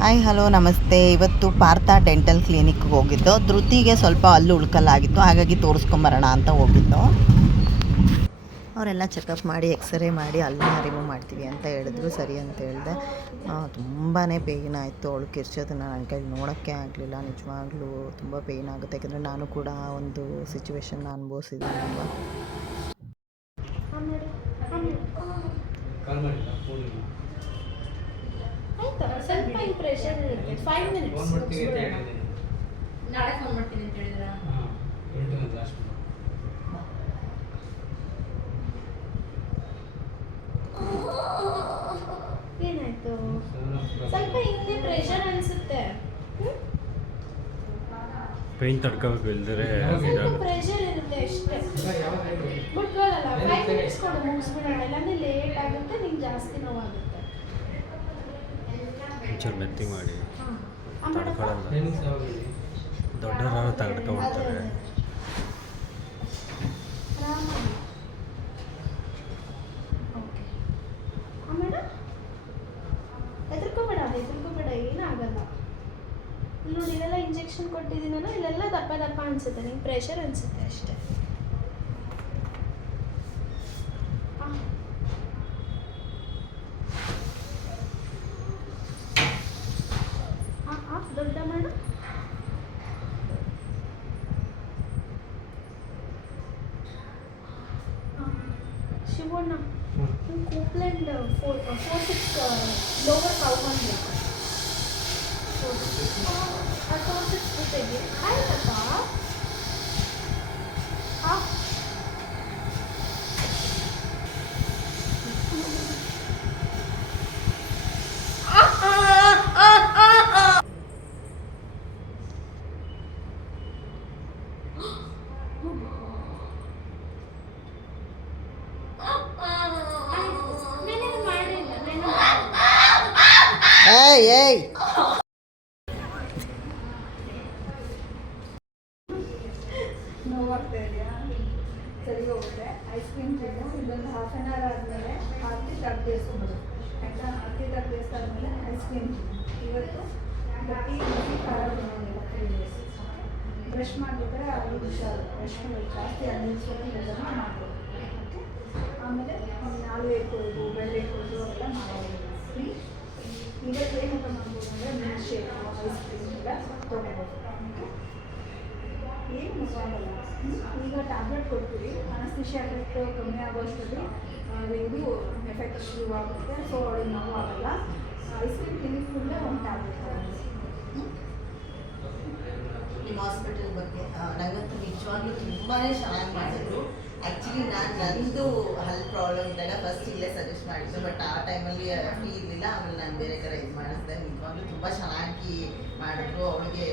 Hi hello ನಮಸ್ತೆ. ಇವತ್ತು Partha dental ಕ್ಲಿನಿಕ್ಗೆ ಹೋಗಿದ್ದು. ಧೃತಿಗೆ ಸ್ವಲ್ಪ ಹಲ್ಲು ಉಳ್ಕಲ್ಲಾಗಿತ್ತು, ಹಾಗಾಗಿ ತೋರಿಸ್ಕೊಂಬರೋಣ ಅಂತ ಹೋಗಿದ್ದು. ಅವರೆಲ್ಲ ಚೆಕಪ್ ಮಾಡಿ ಎಕ್ಸ್ರೇ ಮಾಡಿ ಹಲ್ಲನ್ನ ರಿಮೂವ್ ಮಾಡ್ತೀವಿ ಅಂತ ಹೇಳಿದ್ರು. ಸರಿ ಅಂತ ಹೇಳಿದೆ. ತುಂಬಾ ಪೇಯ್ನ್ ಆಯಿತು. ಅವಳು ಕಿರ್ಚೋದನ್ನು ನನ್ನ ಕೈಲಿ ನೋಡೋಕ್ಕೆ ಆಗಲಿಲ್ಲ. ನಿಜವಾಗ್ಲೂ ತುಂಬ ಪೇಯ್ನ್ ಆಗುತ್ತೆ, ಯಾಕೆಂದರೆ ನಾನು ಕೂಡ ಒಂದು ಸಿಚುವೇಶನ್ನ ಅನುಭವಿಸಿದ್ದೀನಿ ಅಲ್ವಾ. ಸ್ವಲ್ಪ ಇಂಪ್ರೆಷನ್ ಇರುತ್ತೆ. 5 ಮಿನಿಟ್ಸ್ ನಾಳೆ ಫೋನ್ ಮಾಡ್ತೀನಿ ಅಂತ ಹೇಳಿದ್ರಾ? ಏನಾಯ್ತು? ಸ್ವಲ್ಪ ಹಿಂದೆ ಪ್ರೆಷರ್ ಅನ್ಸುತ್ತೆ. ಪೇನ್ ತಡ್ಕೋಬೇಕು, ಇಲ್ದರೆ ಪ್ರೆಷರ್ ಇರುತ್ತೆ ಅಷ್ಟೇ. ಬಟ್ ಅಲ್ಲ 5 ಮಿನಿಟ್ಸ್ ಕೊಡು, ಮುಗಿಸ್ಬಿಡೋಣ. ಇಲ್ಲಾಂದ್ರೆ ಲೇಟ್ ಆಗುತ್ತೆ, ನಿಂಗೆ ಜಾಸ್ತಿ ನೋವಾಗುತ್ತೆ. ಒಂಚೂರು ಮೆತ್ತಿ ಮಾಡಿ ತಡ್ಕೊಳ್ಳಲ್ಲ. ದೊಡ್ಡವರಾರು ತಡ್ಕೊಂಡ್ಬಿಡ್ತಾರೆ. ಹೆದರ್ಕೋಬೇಡ, ಏನಾಗಲ್ಲ. ನೋಡಿ, ಇಲ್ಲೆಲ್ಲ ಇಂಜೆಕ್ಷನ್ ಕೊಟ್ಟಿದ್ದೀನಲ್ಲ, ಇಲ್ಲೆಲ್ಲ ದಪ್ಪ ದಪ್ಪ ಅನ್ಸುತ್ತೆ, ನಿಂಗೆ ಪ್ರೆಷರ್ ಅನ್ಸುತ್ತೆ ಅಷ್ಟೇ. ದೊಡ್ಡ ಮಾಡು. ಶಿವಣ್ಣ, ಕೂಪ್ಲೆಂಡ್ 4-6 ಲೋವರ್ ಕೌಮನ್ ಬೇಕು. 4-6 ಜೊತೆಗೆ ಆಯ್ತಪ್ಪ. ಏಯ್ ನೋವಾಗ್ತಾ ಇದೆಯಾ? ಸರಿ ಹೋಗುತ್ತೆ. ಐಸ್ ಕ್ರೀಮ್ ತಿನ್ನು. ಇದೊಂದು ಹಾಫ್ ಆನ್ ಅವರ್ ಆದಮೇಲೆ ಆರತಿ ತಗ್ಗಿಸ್ಕೊಂಡು ಆಯಿತಾ? ಆರತಿ ತಗ್ಗಿಸ್ತಾದ್ಮೇಲೆ ಐಸ್ ಕ್ರೀಮ್ ತಿನ್ನು. ಇವತ್ತು ಗಟ್ಟಿ ಖಾರ ಬ್ರಷ್ ಮಾಡಿದ್ರೆ 5 ನಿಮಿಷ ಬ್ರಷ್ ಮಾಡೋದು ಜಾಸ್ತಿ 5 ನಿಮಿಷದಲ್ಲಿ ಮಾಡ್ಬೋದು. ಓಕೆ, ಆಮೇಲೆ ನಾಳೆ ಇಟ್ಕೊಳ್ಳೋದು, ಬೆಳ್ಳೆ ಇಟ್ಕೊಳ್ಳೋದು ಅವೆಲ್ಲ ಮಾಡೋದು. ಇವತ್ತು ಏನು ಊಟ ಮಾಡ್ಬೋದು ಅಂದರೆ ಮಿಲ್ಕ್ ಶೇಕ್, ಐಸ್ ಕ್ರೀಮ್ ಎಲ್ಲ ತೊಗೋಬೋದು. ಏನು ನೋವಾಗಲ್ಲ. ಈಗ ಟ್ಯಾಬ್ಲೆಟ್ ಕೊಡ್ತೀವಿ, ಅನಸ್ತೀಶಿಯಾ ಎಫೆಕ್ಟ್ ಕಮ್ಮಿ ಆಗೋಷ್ಟರಲ್ಲಿ ಇದು ಎಫೆಕ್ಟ್ ಶುರು ಆಗುತ್ತೆ. ಸೊ ಅವಳಿಗೆ ನೋವು ಆಗಲ್ಲ. ಐಸ್ ಕ್ರೀಮ್ ತಿಂದಿದ ಕೂಡಲೇ ಒಂದು ಟ್ಯಾಬ್ಲೆಟ್ ತಗೊಂಡು. ನಿಮ್ಮ ಹಾಸ್ಪಿಟಲ್ ಬಗ್ಗೆ ನನಗಂತೂ ನಿಜವಾಗ್ಲೂ ತುಂಬಾ ಚೆನ್ನಾಗಿ ಮಾಡಿದ್ರು. ಆ್ಯಕ್ಚುಲಿ ನಂದು ಹಲ್ ಪ್ರಾಬ್ಲಮ್ ಇದ್ದಾಗ ಫಸ್ಟ್ ಇಲ್ಲೇ ಸಜೆಸ್ಟ್ ಮಾಡಿದ್ದು, ಬಟ್ ಆ ಟೈಮಲ್ಲಿ ಫ್ರೀ ಇರಲಿಲ್ಲ. ಆಮೇಲೆ ನಾನು ಬೇರೆ ಕಡೆ ಇದು ಮಾಡಿಸಿದೆ. ನಿಜವಾಗ್ಲೂ ತುಂಬ ಚೆನ್ನಾಗಿ ಮಾಡಿದ್ರು. ಅವಳಿಗೆ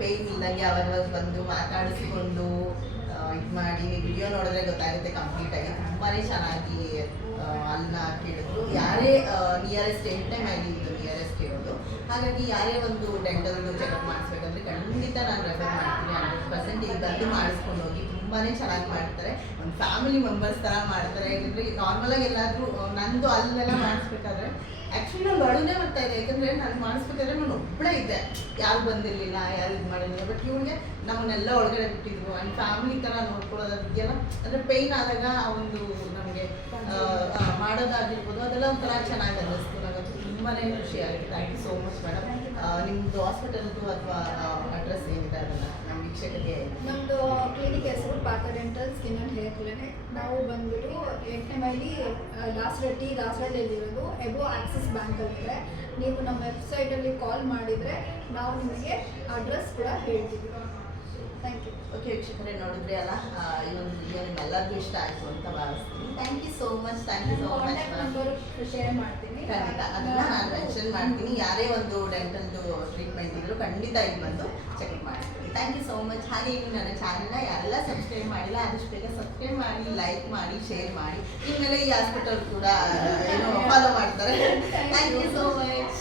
ಪೇಯ್ನ್ ಇಲ್ದಂಗೆ ಅವಾಗ ಬಂದು ಮಾತಾಡಿಸ್ಕೊಂಡು ಇದು ಮಾಡಿ, ವಿಡಿಯೋ ನೋಡಿದ್ರೆ ಗೊತ್ತಾಗುತ್ತೆ ಕಂಪ್ಲೀಟಾಗಿ. ತುಂಬಾ ಚೆನ್ನಾಗಿ ಅಲ್ಲನ್ನ ಕೇಳಿದ್ರು. ಯಾರೇ ನಿಯರೆಸ್ಟ್ ಎನಿ ಟೈಮ್ ಆಗಿ ಇದು ನಿಯರೆಸ್ಟ್ ಇರೋದು. ಹಾಗಾಗಿ ಯಾರೇ ಒಂದು ಡೆಂಟಲ್ದು ಚೆಕಪ್ ಮಾಡಿಸ್ಬೇಕಂದ್ರೆ ಖಂಡಿತ ನಾನು ರೆಫರ್ ಮಾಡ್ತೀನಿ. 100% ಈಗ ಬಂದು ಮಾಡಿಸ್ಕೊಂಡು ಹೋಗಿ. ತುಂಬಾ ಚೆನ್ನಾಗಿ ಮಾಡ್ತಾರೆ. ಒಂದು ಫ್ಯಾಮಿಲಿ ಮೆಂಬರ್ಸ್ ಥರ ಮಾಡ್ತಾರೆ. ಯಾಕೆಂದರೆ ನಾರ್ಮಲಾಗಿ ಎಲ್ಲಾದರೂ ನಂದು ಅಲ್ಲೆಲ್ಲ ಮಾಡಿಸ್ಬೇಕಾದ್ರೆ ಆ್ಯಕ್ಚುಲಿ ನಾನು ಅಳುನೇ ಬರ್ತಾ ಇದೆ. ಯಾಕಂದರೆ ನಾನು ಮಾಡಿಸ್ಬೇಕಾದ್ರೆ ನಾನು ಒಬ್ಬಳೇ ಇದ್ದೆ, ಯಾರು ಬಂದಿರಲಿಲ್ಲ, ಯಾರು ಇದು ಮಾಡಿರಲಿಲ್ಲ. ಬಟ್ ಇವಳಿಗೆ ನಮ್ಮನ್ನೆಲ್ಲ ಒಳಗಡೆ ಬಿಟ್ಟಿದ್ರು. ಆ್ಯಂಡ್ ಫ್ಯಾಮಿಲಿ ಥರ ನೋಡ್ಕೊಳ್ಳೋದಕ್ಕೆಲ್ಲ, ಅಂದರೆ ಪೇಯ್ನ್ ಆದಾಗ ಆ ಒಂದು ನಮಗೆ ಮಾಡೋದಾಗಿರ್ಬೋದು, ಅದೆಲ್ಲ ಒಂಥರ ಚೆನ್ನಾಗಿ ಅನ್ನಿಸ್ತು. ನನಗಂತೂ ತುಂಬಾ ಖುಷಿ ಆಗಿದೆ. Thank you so much madam. ನಿಮ್ಮದು ಹಾಸ್ಪಿಟಲ್ದು ಅಥವಾ ಅಡ್ರೆಸ್ ಏನಿದೆ ಅದನ್ನು ನಮ್ಮ ವೀಕ್ಷಕರಿಗೆ. ನಮ್ಮದು ಕ್ಲಿನಿಕ್ ಹೆಸರು Partha dental skin and hair clinic. ನಾವು ಬಂದ್ಬಿಟ್ಟು 8ನೇ ಮೈಲಿ ದಾಸರಳ್ಳಿಯಲ್ಲಿರೋದು, ಎಬೋ ಆಕ್ಸಿಸ್ ಬ್ಯಾಂಕಲ್ಲಿದೆ. ನೀವು ನಮ್ಮ ವೆಬ್ಸೈಟಲ್ಲಿ ಕಾಲ್ ಮಾಡಿದರೆ ನಾವು ನಿಮಗೆ ಅಡ್ರೆಸ್ ಕೂಡ ಹೇಳ್ತೀವಿ. Thank you. ಓಕೆ ವೀಕ್ಷಕರೇ, ನೋಡಿದ್ರೆ ಅಲ್ಲ, ಇವೊಂದು ವಿಡಿಯೋ ನಿಮ್ಮೆಲ್ಲರಿಗೂ ಇಷ್ಟ ಆಯಿತು ಅಂತ ಭಾವಿಸ್ತೀನಿ. Thank you so much. Contact number share ಮಾಡ್ತೀನಿ. ಖಂಡಿತ ಅದನ್ನು ನಾನು ಮೆನ್ಷನ್ ಮಾಡ್ತೀನಿ. ಯಾರೇ ಒಂದು ಡೆಂಟಲ್ದು ಟ್ರೀಟ್ಮೆಂಟ್ ಇದ್ದರೂ ಖಂಡಿತ ಇಲ್ಲಿ ಬಂದು ಚೆಕಪ್ ಮಾಡ್ತೀನಿ. Thank you so much. ಹಾಗೆ ಇನ್ನು ನನ್ನ ಚಾನಲ್ನ ಯಾರೆಲ್ಲ ಸಬ್ಸ್ಕ್ರೈಬ್ ಮಾಡಿಲ್ಲ ಆದಷ್ಟು ಬೇಗ ಸಬ್ಸ್ಕ್ರೈಬ್ ಮಾಡಿ, ಲೈಕ್ ಮಾಡಿ, ಶೇರ್ ಮಾಡಿ. ಇನ್ಮೇಲೆ ಈ ಹಾಸ್ಪಿಟಲ್ ಕೂಡ ಫಾಲೋ ಮಾಡ್ತಾರೆ. Thank you so much.